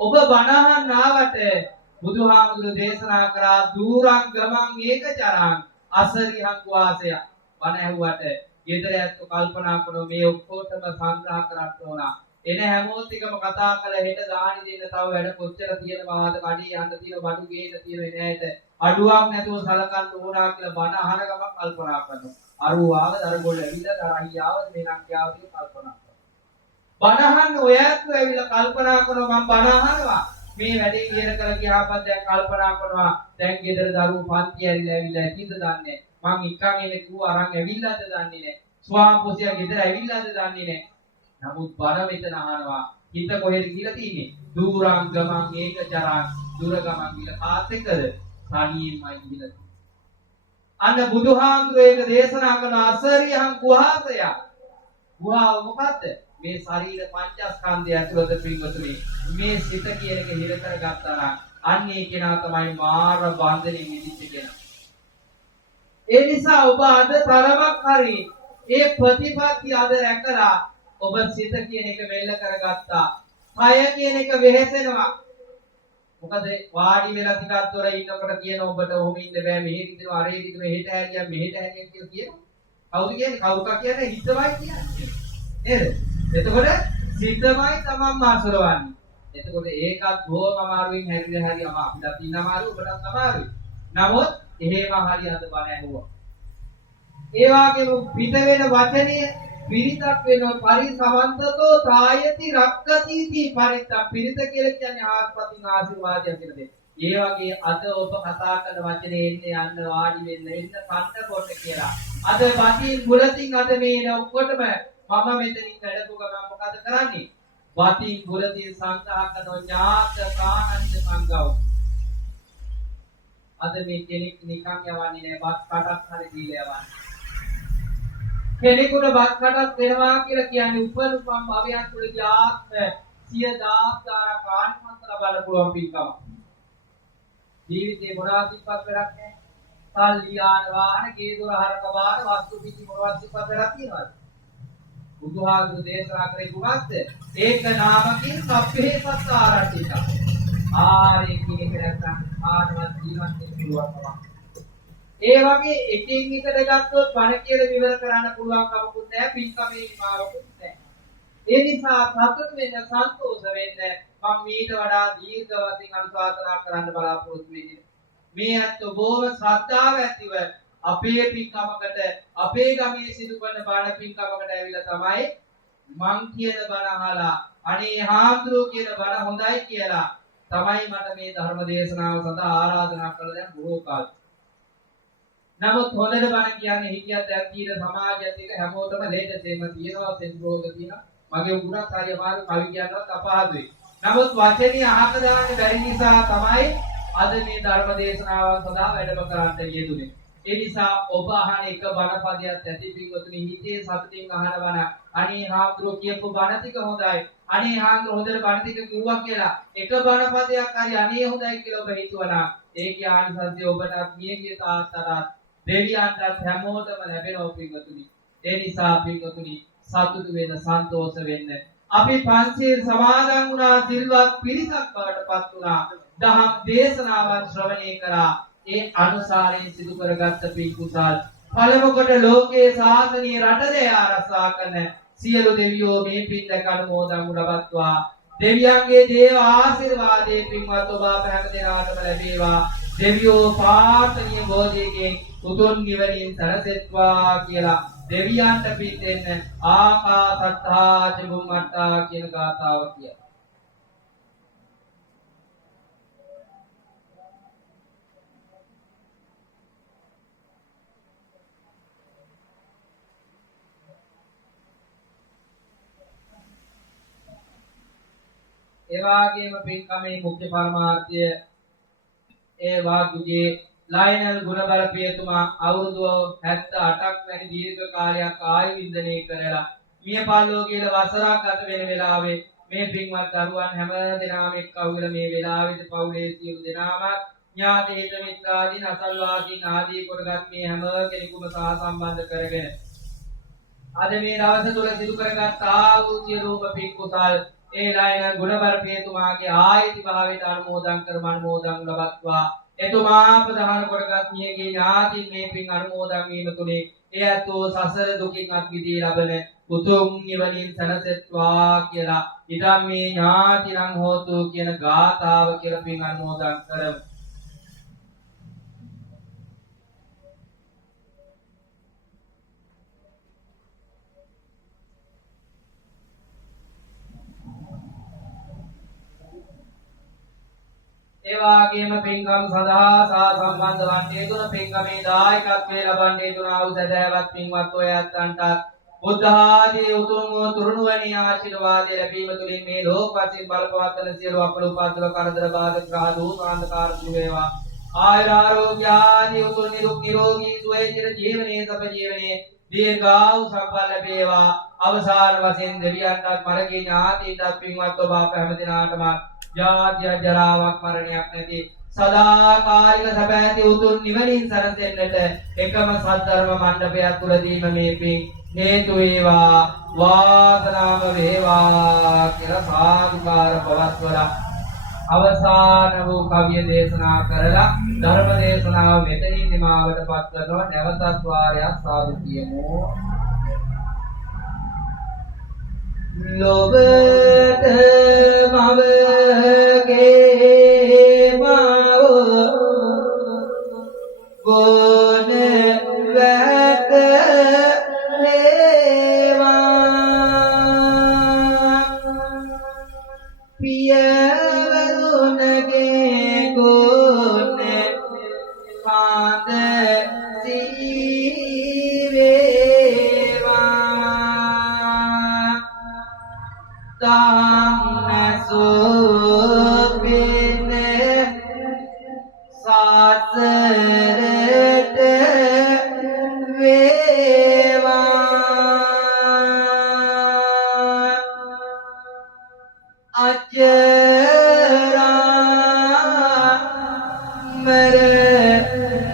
ඔබ බණ අහන්න ආවට බුදුහාමුදුරු දේශනා කරා දූරං ගමං ඒකචරං අසරිහං වාසය. බණ ඇහුවට ගෙදර ඇත්තෝ කල්පනා කරනවා මේ ඔක්කොටම සංග්‍රහ කරන්න ඕන. එන හැමෝත් එකම කතා කරලා හෙට දාහනි දෙන්න තව වැඩ කොච්චර තියෙනවද? කඩේ යන්න තියෙන බඩු ගේන්න තියෙන නෑට අඩුවක් නැතුව සලකන්න ඕනා කියලා බණ අහන ගමන් කල්පනා කරනවා. අරුව ආවද අර ගොල්ල ඇවිල්ලා තරහයි ආවද මේ නක්කිය ආවද කියලා කල්පනා කරනවා. බණ අහන්න ඔයත් ඇවිල්ලා කල්පනා කරනවා මම බණ අහනවා. මේ වැඩේ ඉවර කරලා ගියාපත් දැන් කල්පනා කරනවා දැන් ගෙදර දරුවෝ පන්ති ඇවිල්ලා ඇතිද දන්නේ මං ඉක්කන් එන්නේ කිව්ව අරන් ඇවිල්ලාද දන්නේ නැහැ. ස්වාම පුසියා ගෙදර ඇවිල්ලාද දන්නේ නැහැ. නමුත් බණ මෙතන අහනවා. හිත කොහෙද කියලා තියෙන්නේ? දූරං ගමං ඒකචරං දුර ගමන් කියලා කාත් එක්කද? තනියෙන්මයි කියලා. අන්න බුදුහාමුදුරේ ඒක දේශනා කරන අසරියං කුහාසය. කුහාව මොකද්ද? මේ ශරීර පංචස්කන්ධය ඇතුළත පින්වතුනි මේ සිත කියන එක හිර කරගත්තා නම් අන්නේ කෙනා තමයි මාර බන්ධනෙ මිදිච්ච කෙනා. ඒ නිසා ඔබ අද තරමක් හරි ඒ ප්‍රතිපත්ති අද රැකලා ඔබ සිත කියන එක මෙල්ල කරගත්තා. කය කියන එක වෙහෙසෙනවා. මොකද වාඩි වෙලා ටිකක් දොර ඉන්නකොට කියන ඔබට ඔහොම ඉන්න බෑ මෙහෙ ඉඳලා අරේ ඉඳලා මෙහෙට හැරියා මෙහෙට හැරියා කියලා කියනවා. කවුද කියන්නේ? කවුරුකා කියන්නේ හිතමයි කියන්නේ. නේද? එතකොට සිතමයි තමන් මාසරවන්නේ. එතකොට ඒකත් බොහොම අමාරුවෙන් හැරිලා හරි අපිට තියෙන අමාරු ඔබටත් අමාරුයි. නමුත් එහෙම හරි අද බණ ඇහුවා. ඒ වගේම පිට වෙන වචනේ පිරිතක් වෙනවා පරිසවන්තතෝ තායති රක්කතිති පරිත පිරිත කියලා කියන්නේ ආත්පතින් ආශිර්වාදයක් කියලා දෙන්නේ. ඒ වගේ අද ඔබ කතා කරන වචනේ එන්නේ යන්න වාඩි වෙන්න එන්න කන්න කොට කියලා. අද වටින් මුලතින් අද මේ ඔක්කොටම මම මෙතනින් වැඩපු ගමන් මොකද කරන්නේ? වටින් මුලතින් සංඝහ කරන ඥාත කාණන්ද සංඝව. අද මේ කෙනෙක් නිකන් යවන්නේ නැහැ බත් කටක් හරි දීලා යවන්නේ. කෙනෙකුට බත් කටක් දෙනවා කියලා කියන්නේ උපනුපම් භවයන් තුළදී ආත්ම 10000 කාණිමන්ත ලබන්න පුළුවන් පින්කම. ජීවිතේ මොනවාද සිප්පත් වැඩක් නැහැ. සල්ලි ආන වාහන ගේ දොර හරක වාහන වස්තු පිටි මොනවද සිප්පත් වැඩක් තියනවද? බුදුහාමුදුරු දේශනා කරේ කුමක්ද? ඒක නාමකින් සබ්බේ සත්ත ආරක්ෂිත. ආරේ කියන නැත්නම් ආනවත් ජීවත් වෙන්න පුළුවන්කම. ඒ වගේ එකින් එකට ගත්තොත් බණ කියලා විවර කරන්න පුළුවන් කමකුත් නැහැ පින්කමේ නිමාවකුත් නැහැ. ඒ නිසා සතුට වෙන්න සන්තෝෂ වෙන්න මම මීට වඩා දීර්ඝ වශයෙන් අනුශාසනා කරන්න බලාපොරොත්තු වෙන්නේ. මේ අත් බොහොම ශ්‍රද්ධාව ඇතිව අපේ පින්කමකට අපේ ගමේ සිදු කරන බණ පින්කමකට ඇවිල්ලා තමයි මං කියන බණ අහලා අනේ හාමුදුරුවෝ කියන බණ හොඳයි කියලා තමයි මට මේ ධර්ම දේශනාව සඳහා ආරාධනා කළා දැන් බොහෝ කාලෙ. නමුත් හොඳට බණ කියන්නේ හිතියත් දැන් තියෙන සමාජයත් එක හැමෝටම ලේටසෙම තියෙනවා සෙන්රෝග තියෙනවා. මගේ උගුරක් හරි අමාරු කවි කියනවත් අපහසුයි. නමුත් වචනේ අහක දාන්න බැරි නිසා තමයි අද මේ ධර්ම දේශනාව සඳහා වැඩම කරන්න යෙදුනේ. ඒ නිසා ඔබ අහන එක බණ පදයක් ඇති පිටුතුනි හිතේ සතුටින් අහන බණ. අනේ හාමුදුරුවෝ කියපු බණ ටික හොඳයි. අනේ හාමුදුරුවෝ හොඳට බණ ටික කිව්වා කියලා එක බණ පදයක් හරි අනේ හොඳයි කියලා ඔබ හිතුවනම් ඒකේ ආනිසංසය ඔබටත් මියගිය තාත්තටත් දෙවියන්ටත් හැමෝටම ලැබෙනවා පිටුතුනි. ඒ නිසා පිටුතුනි සතුටු වෙන සන්තෝෂ වෙන්න. අපි පන්සිල් සමාදන් වුණා සිල්වත් පිරිසක් බවට පත් වුණා. දහම් දේශනාවන් ශ්‍රවණය කරා. ඒ අනුසාරයෙන් සිදු කරගත්ත පින් කුසල් පළමු කොට ලෝකයේ ශාසනීය රටදේ ආරක්ෂා කරන සියලු දෙවියෝ මේ පින් දැක අනුමෝදන් ලබත්වා. දෙවියන්ගේ දේව ආශිර්වාදයේ පින්වත් ඔබ අප හැම දෙනාටම ලැබේවා. දෙවියෝ පාර්ථනීය බෝධියකින් උතුම් නිවනින් සැනසෙත්වා කියලා දෙවියන්ට පින් දෙන්න ආකාසත්තා චුම්මත්තා කියන ගාථාව කියනවා. ඒ වගේම පින්කමේ මුඛ්‍ය පරමාර්ථය ඒ වාග්ගේ ලයනල් ගුණබල පියතුමා අවුරුදු 78ක් වැනි දීර්ඝ කාලයක් ආයු වින්දනය කරලා මිය පරලෝ කියලා වසරක් ගත වෙන වෙලාවේ මේ පින්වත් දරුවන් හැම දෙනාම එක්කවුල මේ වෙලාවේදී පවුලේ සියලු දෙනාම ඥාති හිත මිත්‍රාදීන් අසල්වාදීන් ආදී කොටගත් මේ හැම කෙනෙකුම සහ සම්බන්ධ කරගෙන අද මේ දවස තුල සිදු කරගත් ආ වූ සියලුම පින් කුසල් ඒ ලයනල් ගුණබල පියතුමාගේ ආයති භාවයට අනුමෝදන් කරමන් ලබත්වා. එතුමා ප්‍රධාන කොටගත් මියගේ ඥාතින් මේ පින් අනුමෝදන් වීම තුලින් එයත්ෝ සසර දුකින් අත් මිදී ලබන උතුම් නිවනින් සැනසෙත්වා කියලා ඉදම් මේ ඥාතිනම් හෝතු කියන ගාථාව කියලා පින් අනුමෝදන් කරමු. ඒ වගේම පින්කම් සඳහා සම්බන්ධ වන්නේ තුන පින්කමේ දායකත්වයේ ලබන්නේ තුන අවසදෑවත් පින්වත් ඔයයන්ටත් බුද්ධ ආදී උතුම් තුරුණුවනි ආශිර්වාදය ලැබීම තුලින් මේ ලෝකවාසීන් බලපවත්වන සියලු අපලෝපාදක කරදර බාධක සාධු සාන්දකාර දුර වේවා. ආයුර ආරෝග්‍ය ආදී උතුම් නිරෝගී සුවය චිර ජීවනයේ සප ජීවනයේ දීර්ඝායු සම්පන්න ලැබේවා. අවසාන වශයෙන් දෙවියන්ටත් මළගේ ඥාතීන්ටත් පින්වත් ඔබ අප හැම දිනාටම ජාත්‍ය ජරාවක් මරණයක් නැති සදාකාලික සැපැති උතුම් නිවනින් සැනසෙන්නට එකම සද්ධර්ම මණ්ඩපයක් තුලදීම මේ පින් හේතු වේවා වාසනාම වේවා කියලා සාදුකාර පවත්වලා අවසාන වූ කවිය දේශනා කරලා ධර්ම දේශනාව මෙතනින් නිමාවට පත් කරනවා. නැවතත් වාරයක් සාදු කියමු. ලොවට මවගේ මව ගොන වැට ලේවා පියවරුණගේ ගොන කාඳ සීවේවා තමනසෝපෙන සාසරට වේවා අජරාමර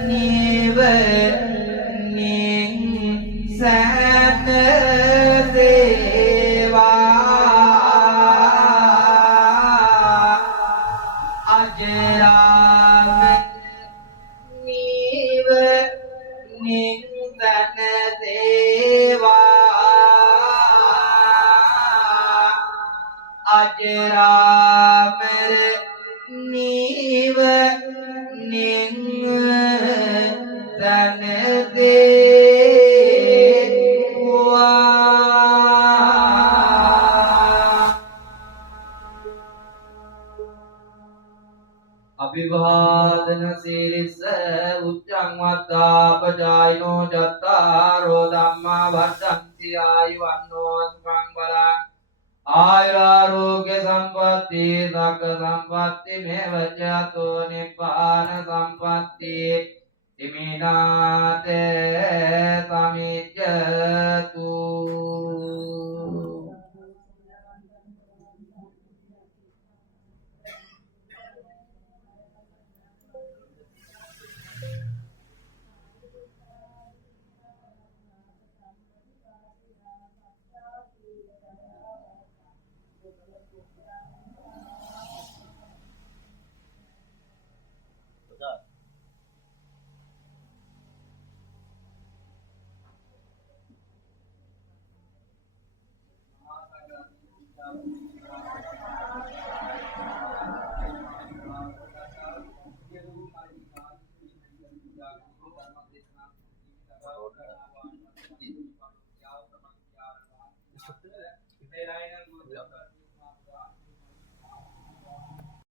නිවනින් සැනසේවා අජරාමර නිවනින් සැනසේවා අජරාමර නිවනින් සැනසේවා අභිවාදන සීරිස උච්චං වත්තාපජායිනෝ ජත්තාරෝ ධම්මා වද්දන්ති ආයුවන්නෝ සුඛං බලං ආයුරාෝග්‍ය සම්පatti සග්ග සම්පatti මේවචතෝ නිබ්බාන සම්පatti ඉමිනාත සමිච්ඡතු